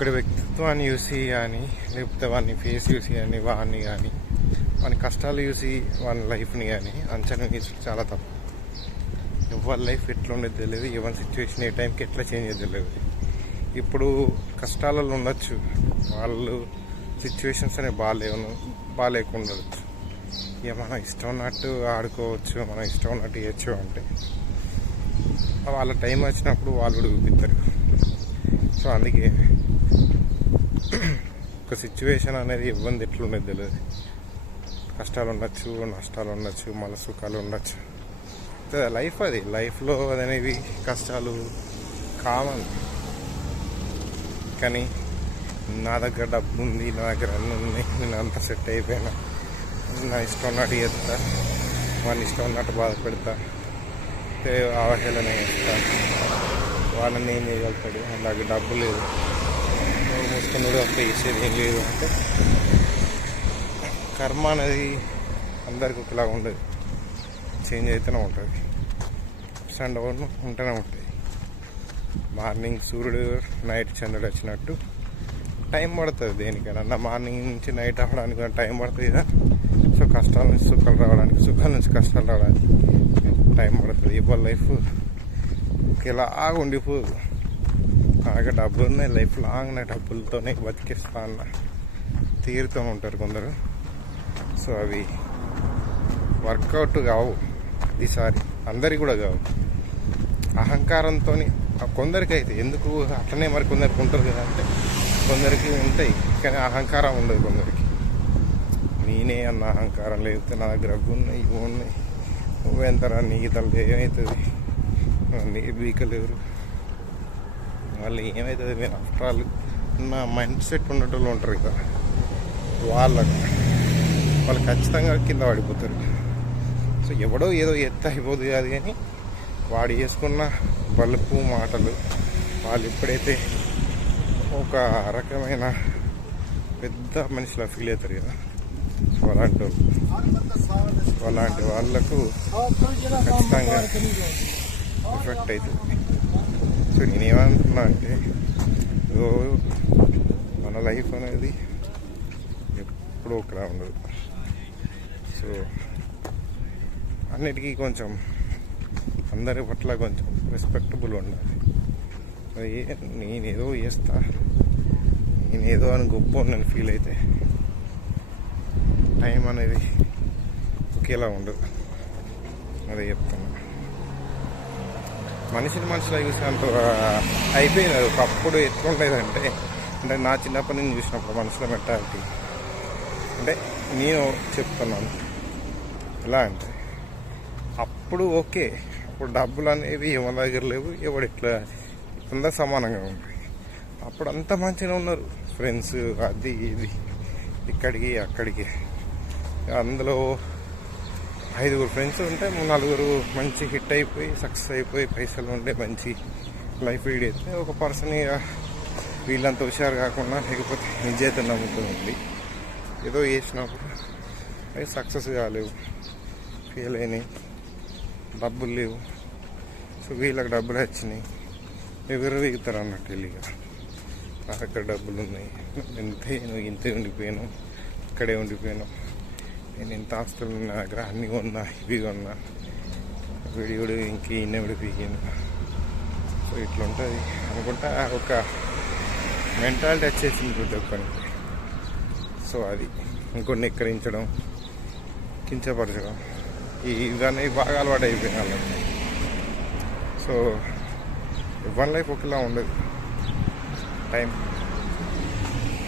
ఒకటి వ్యక్తిత్వాన్ని చూసి కానీ లేకపోతే వాడిని ఫేస్ చూసి కానీ వాడిని కానీ. వాని కష్టాలు చూసి వాని లైఫ్ని కానీ. అంచనా వేసి చాలా తప్పు. ఎవరి లైఫ్ ఎట్లా ఉండేది తెలియదు. ఎవరి సిచ్యువేషన్ ఏ టైంకి ఎట్లా చేంజ్ అయ్యేది తెలియదు. ఇప్పుడు కష్టాలలో ఉండొచ్చు. వాళ్ళు సిచ్యువేషన్స్ అనేవి బాగాలేవు బాగాలేకుండా ఉండొచ్చు. ఇక మనం ఇష్టం ఉన్నట్టు ఆడుకోవచ్చు మనం ఇష్టం ఉన్నట్టు చేయొచ్చు అంటే. వాళ్ళ టైం వచ్చినప్పుడు వాళ్ళు చూపిస్తారు సో అందుకే ఒక సిచ్యువేషన్ అనేది ఇబ్బంది ఎట్లుండేది తెలియదు కష్టాలు ఉండొచ్చు నష్టాలు ఉండొచ్చు మళ్ళీ సుఖాలు ఉండొచ్చు లైఫ్ అది. లైఫ్లో అనేవి కష్టాలు కామన్ కానీ నా దగ్గర డబ్బు ఉంది నా దగ్గర అన్నీ ఉన్నాయి నేను అంత సెట్ అయిపోయినా. నా ఇష్టం ఉన్నట్టు చేస్తా వాళ్ళని ఇష్టం ఉన్నట్టు బాధ పెడతా. అవహేళన చేస్తా. వాళ్ళని ఏం చేయగలుగుతాడు. నాకు డబ్బు లేదు. నువ్వు మూసుకున్నాడు అంత చేసేది ఏం లేదు అంటే కర్మ అనేది అందరికి ఒకలాగా ఉండదు. చేంజ్ అవుతూనే ఉంటుంది. అప్స్ అండ్ డౌన్ ఉంటూనే ఉంటుంది. మార్నింగ్ సూర్యుడు నైట్ చంద్రుడు వచ్చినట్టు టైం పడుతుంది దేనికైనా. మార్నింగ్ నుంచి నైట్ అవ్వడానికి టైం పడుతుంది కదా. సో కష్టాల నుంచి సుఖాలు రావడానికి సుఖాల నుంచి కష్టాలు రావడానికి టైం పడుతుంది. ఇవాళ లైఫ్ ఇలాగ ఉండిపోదు. నాకు డబ్బులు ఉన్నాయి లైఫ్ లాంగ్ నా డబ్బులతోనే బతికిస్తా అన్న తీరుతూ ఉంటారు కొందరు. సో అవి వర్కౌట్ కావు ఈసారి. అందరికి కూడా కావు. అహంకారంతో కొందరికి అయితే ఎందుకు? అట్లనే మరి కొందరికి ఉంటారు కదా అంటే కొందరికి ఉంటాయి కానీ అహంకారం ఉండదు కొందరికి. నేనే అన్న అహంకారం లేకపోతే నా దగ్గర అవి ఉన్నాయి ఇవి ఉన్నాయి. నువ్వెంతరా నీకు తల్లి ఏమవుతుంది నీ బీకలేరు వాళ్ళు ఏమవుతుంది మీరు ఆఫ్టర్ ఆల్ నా మైండ్ సెట్ ఉండేటోళ్ళు ఉంటారు కదా వాళ్ళకు వాళ్ళు ఖచ్చితంగా కింద పడిపోతారు. సో ఎవడో ఏదో ఎత్త అయిపోదు కాదు కానీ వాడు చేసుకున్న బలుపు మాటలు వాళ్ళు ఎప్పుడైతే ఒక రకమైన పెద్ద మనిషిలా ఫీల్ అవుతారు కదా. సో అలాంటి వాళ్ళు అలాంటి వాళ్ళకు ఖచ్చితంగా ఎఫెక్ట్ అవుతుంది. సో నేనేమంటున్నా అంటే మన లైఫ్ అనేది ఎప్పుడూ ఒకలా ఉండదు. సో అన్నిటికీ కొంచెం అందరి పట్ల కొంచెం రెస్పెక్టబుల్ ఉండాలి. అది నేనేదో చేస్తా నేనేదో అని గొప్ప నేను ఫీల్ అయితే టైం అనేది ఒకేలా ఉండదు. అదే చెప్తున్నా. మనిషిని మనుషులు చూసి అయిపోయినారు. ఒకప్పుడు ఎట్లుండేదంటే అంటే నా చిన్నప్పటి నుంచి చూసినప్పుడు మనుషుల మెంటాలిటీ అంటే నేను చెప్తున్నాను. ఎలా అంటే అప్పుడు ఓకే. అప్పుడు డబ్బులు అనేవి ఎవరి దగ్గర లేవు ఎవడు ఇట్లా అందరు సమానంగా ఉంటాయి అప్పుడు అంత మంచిగా ఉన్నారు. ఫ్రెండ్స్ అది ఇది ఇక్కడికి అక్కడికి. అందులో ఐదుగురు ఫ్రెండ్స్ ఉంటే నలుగురు మంచి హిట్ అయిపోయి సక్సెస్ అయిపోయి పైసలు ఉండే మంచి లైఫ్ లీడ్ అయితే ఒక పర్సన్ ఇక వీళ్ళంత హుషారు కాకుండా లేకపోతే నిజేత నమ్ముతుంది ఏదో చేసినప్పుడు అవి సక్సెస్ కాలేవు ఫెయిల్ అయినాయి డబ్బులు లేవు. సో వీళ్ళకి డబ్బులు వచ్చినాయి. ఎవరు దిగుతారు అన్నట్టు వెళ్ళిగా నా దగ్గర డబ్బులు ఉన్నాయి. ఎంత నువ్వు ఇంతే ఉండిపోయాను. ఇక్కడే ఉండిపోయాను. నేను ఇంత ఆస్తులు ఉన్నా దగ్గర అన్నీ కొన్నా ఇవి కొన్నా విడిగుడు ఇంక ఇన్న విడిపోయాను సో ఇట్లా ఉంటుంది అనుకుంటా ఒక మెంటాలిటీ వచ్చేసింది ప్రతి ఒక్కరికి. సో అది ఇంకొన్ని ఎక్కరించడం కించపరచడం ఈ ఇవన్నీ బాగా అలవాటు అయిపోయింది వాళ్ళకి. సో వన్ లైఫ్ ఒకలా ఉండదు. టైం